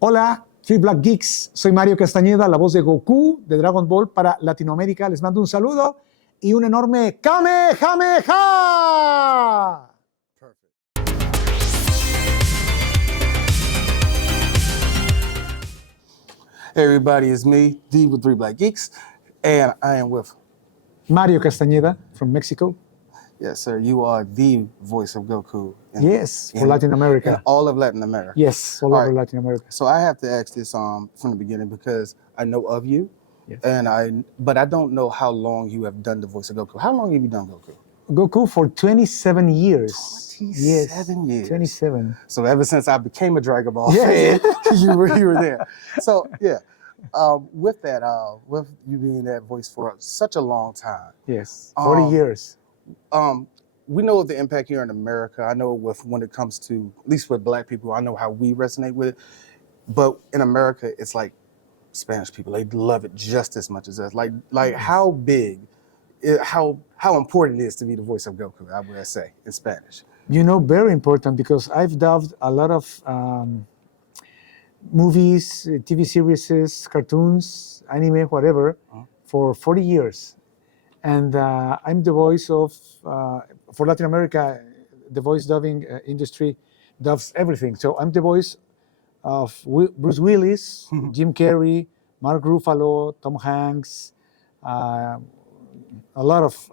Hola, Three Black Geeks. Soy Mario Castañeda, la voz de Goku de Dragon Ball para Latinoamérica. Les mando un saludo y un enorme Kamehameha. Hey everybody, it's me, D with Three Black Geeks, and I am with... Mario Castañeda from Mexico. Yes, sir, you are the voice of Goku. Yes, for Latin America. In all of Latin America. Yes, all over Latin America. So I have to ask this from the beginning because I know of you, yes. But I don't know how long you have done the voice of Goku. How long have you done Goku? Goku for 27 years. 27 years. 27. So ever since I became a Dragon Ball fan, you were there. So yeah, with that, with you being that voice for such a long time. Yes, 40 years. We know of the impact here in America. I know when it comes to, at least with Black people, I know how we resonate with it. But in America, it's like Spanish people, they love it just as much as us. Like how big, how important it is to be the voice of Goku, I would say, in Spanish. You know, very important, because I've dubbed a lot of movies, TV series, cartoons, anime, whatever, for 40 years. And I'm the voice of, for Latin America, the voice dubbing industry dubs everything. So I'm the voice of Bruce Willis, Jim Carrey, Mark Ruffalo, Tom Hanks, a lot of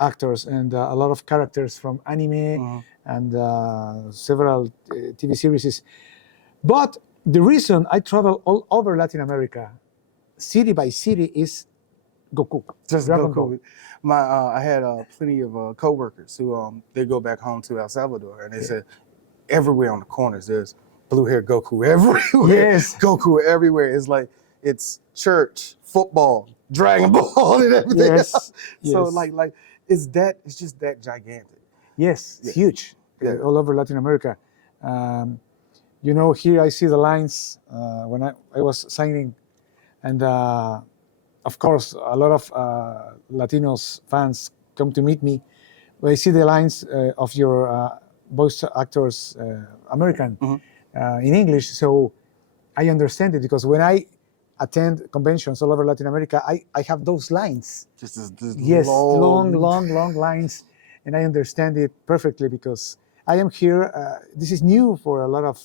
actors and a lot of characters from anime and several TV series. But the reason I travel all over Latin America, city by city, is Goku. Just Goku. I had plenty of co-workers who they go back home to El Salvador, and they said everywhere on the corners there's blue-haired Goku everywhere. Yes, Goku everywhere. It's like it's church, football, Dragon Ball, and everything. Yes. So like it's just that gigantic. Yes, it's huge all over Latin America. You know, here I see the lines when I was signing, and of course, a lot of Latinos fans come to meet me. I see the lines of your voice actors, American, in English, so I understand it, because when I attend conventions all over Latin America, I have those lines. Just long lines, and I understand it perfectly, because I am here. This is new for a lot of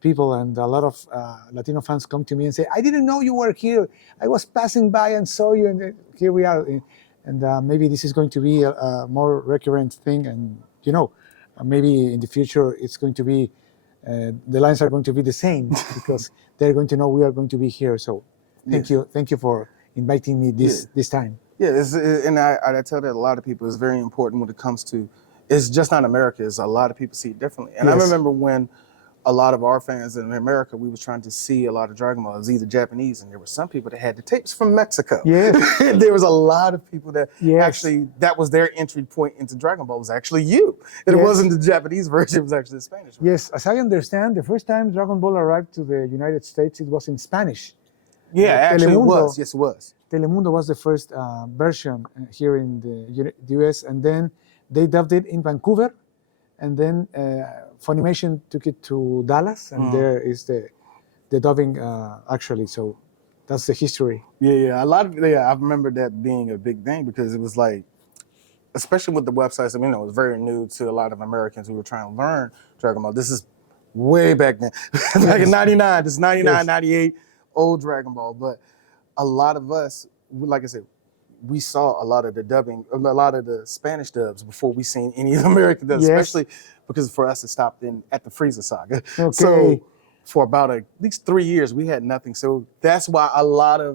people, and a lot of Latino fans come to me and say, I didn't know you were here. I was passing by and saw you, and here we are. And maybe this is going to be a more recurrent thing, and you know, maybe in the future it's going to be, the lines are going to be the same, because they're going to know we are going to be here. So thank you for inviting me this time. Yeah, and I tell that a lot of people, it's very important when it comes to, it's just not America, it's a lot of people see it differently. And I remember when a lot of our fans in America, we was trying to see a lot of Dragon Ball. It was either Japanese, and there were some people that had the tapes from Mexico. Yeah. There was a lot of people that actually, that was their entry point into Dragon Ball, was actually you. And it wasn't the Japanese version, it was actually the Spanish version. Yes, as I understand, the first time Dragon Ball arrived to the United States, it was in Spanish. Yeah, actually Telemundo, it was. Yes, it was. Telemundo was the first version here in the US, and then they dubbed it in Vancouver, and then Funimation took it to Dallas, and there is the dubbing actually. So that's the history. Yeah. A lot of I remember that being a big thing, because it was like, especially with the websites. I mean, it was very new to a lot of Americans who were trying to learn Dragon Ball. This is way back then, like in '99. This is '99, '98, old Dragon Ball. But a lot of us, like I said, we saw a lot of the dubbing, a lot of the Spanish dubs before we seen any of the American dubs, especially because for us it stopped at the Frieza saga. Okay. So for about at least 3 years, we had nothing. So that's why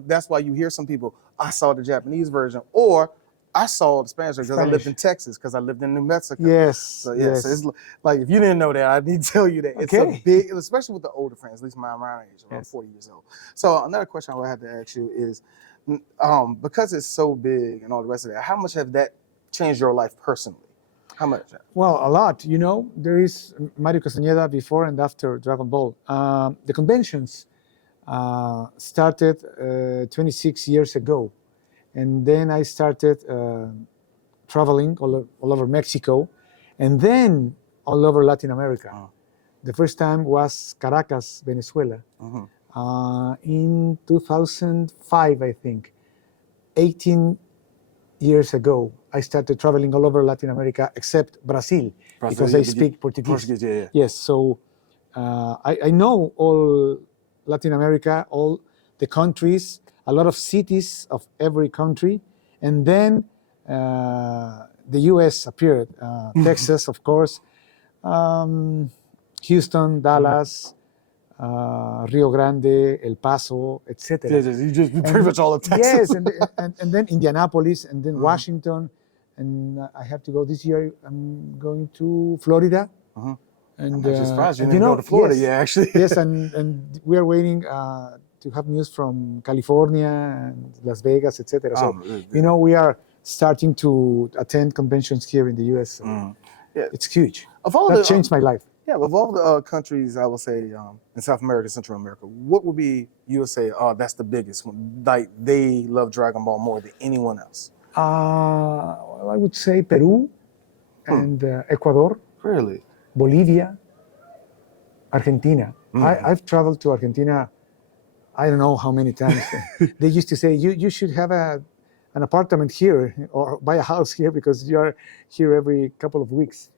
that's why you hear some people, I saw the Japanese version, or I saw the Spanish version because I lived in Texas, because I lived in New Mexico. Yes. So so it's like, if you didn't know that, I need to tell you that. It's a big, especially with the older fans, at least my age, around 40 years old. So another question I would have to ask you is, because it's so big and all the rest of that, how much have that changed your life personally? How much? Well, a lot. You know, there is Mario Castañeda before and after Dragon Ball. The conventions started 26 years ago. And then I started traveling all over Mexico, and then all over Latin America. the first time was Caracas, Venezuela, in 2005, I think. 18 years ago, I started traveling all over Latin America except Brazil, because I speak Portuguese. Yes, so I know all Latin America, all the countries, a lot of cities of every country, and then the U.S. appeared, Texas, of course, Houston, Dallas, Rio Grande, El Paso, etc. You just pretty much all of Texas. Yes, and then Indianapolis, and then Washington, and I have to go this year. I'm going to Florida. And I'm just surprised you didn't go to Florida yet, actually. Yes, and we are waiting to have news from California and Las Vegas, etc. So, we are starting to attend conventions here in the U.S. So it's huge. That changed my life. Yeah, of all the countries, I would say in South America, Central America, what would be, you would say, oh, that's the biggest one? Like, they love Dragon Ball more than anyone else. Well, I would say Peru and Ecuador. Really? Bolivia, Argentina. I've traveled to Argentina, I don't know how many times. They used to say, you should have an apartment here or buy a house here because you are here every couple of weeks.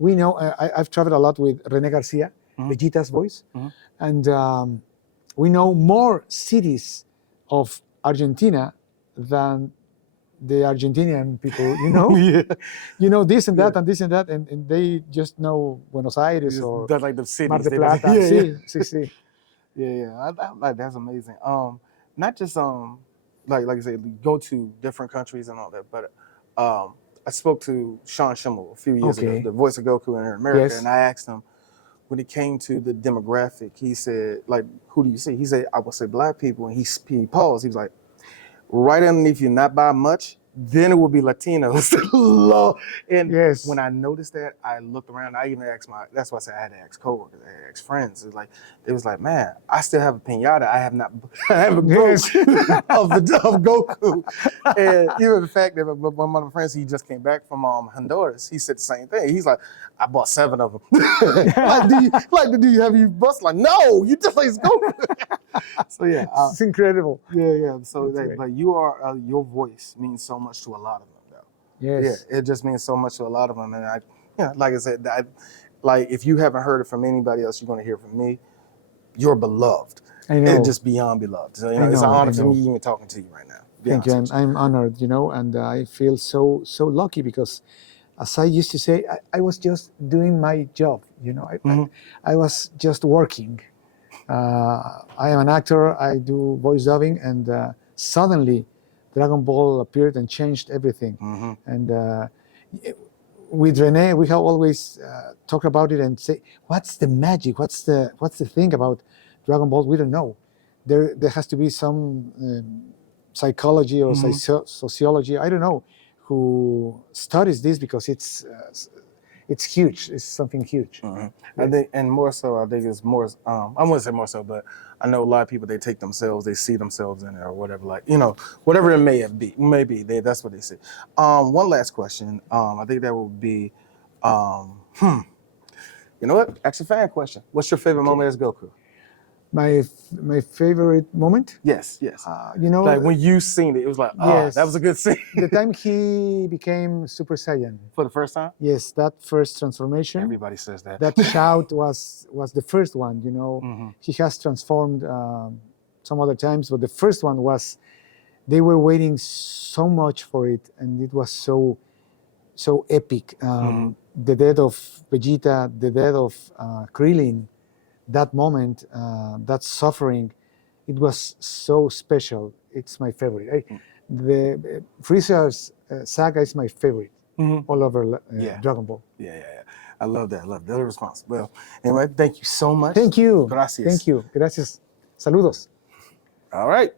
We know, I've traveled a lot with Rene Garcia, Vegeta's voice, and we know more cities of Argentina than the Argentinian people, you know this and that and this and that, and they just know Buenos Aires or like the cities. Mar del Plata. Sí. Yeah. Like that's amazing. Not just like I said, go to different countries and all that, but I spoke to Sean Schimmel a few years ago, the voice of Goku in America, and I asked him when it came to the demographic. He said, like, who do you see? He said, I would say black people, and he paused. He was like, right underneath you, not by much, then it would be Latinos. And when I noticed that, I looked around. I even asked that's why I said I had to ask coworkers, I had to ask friends. It was like, man, I still have a pinata. I haven't broke of Goku. And even the fact that one of my friends, he just came back from Honduras, he said the same thing. He's like, I bought 7 of them. Have you bust? Like, no, you just like Goku. So yeah, it's incredible. Yeah. So, but you are your voice means so much to a lot of them, though. Yes. Yeah, it just means so much to a lot of them, and like I said, like if you haven't heard it from anybody else, you're going to hear it from me. You're beloved. I know. And just beyond beloved. So it's an honor for me even talking to you right now. Thank you. I'm honored, and I feel so lucky because, as I used to say, I was just doing my job. I was just working. I am an actor. I do voice dubbing, and suddenly, Dragon Ball appeared and changed everything. And with Rene, we have always talked about it and say, "What's the magic? What's the thing about Dragon Ball? We don't know. There has to be some psychology or sociology. I don't know who studies this because it's huge. It's something huge." I think, and more so, I think it's more. I wouldn't say more so, but I know a lot of people, they take themselves, they see themselves in it or whatever, whatever it may be. That's what they see. One last question. I think that would be, you know what? Ask a fan question. What's your favorite moment as Goku? My favorite moment? Yes. Like when you seen it, it was like, that was a good scene. The time he became Super Saiyan. For the first time? Yes, that first transformation. Everybody says that. That shout was the first one, He has transformed some other times, but the first one was, they were waiting so much for it, and it was so epic. The death of Vegeta, the death of Krillin, that moment, that suffering, it was so special. It's my favorite. The Frieza's saga is my favorite all over Dragon Ball. Yeah. I love that. I love that response. Well, anyway, thank you so much. Thank you. Gracias. Thank you. Gracias. Saludos. All right.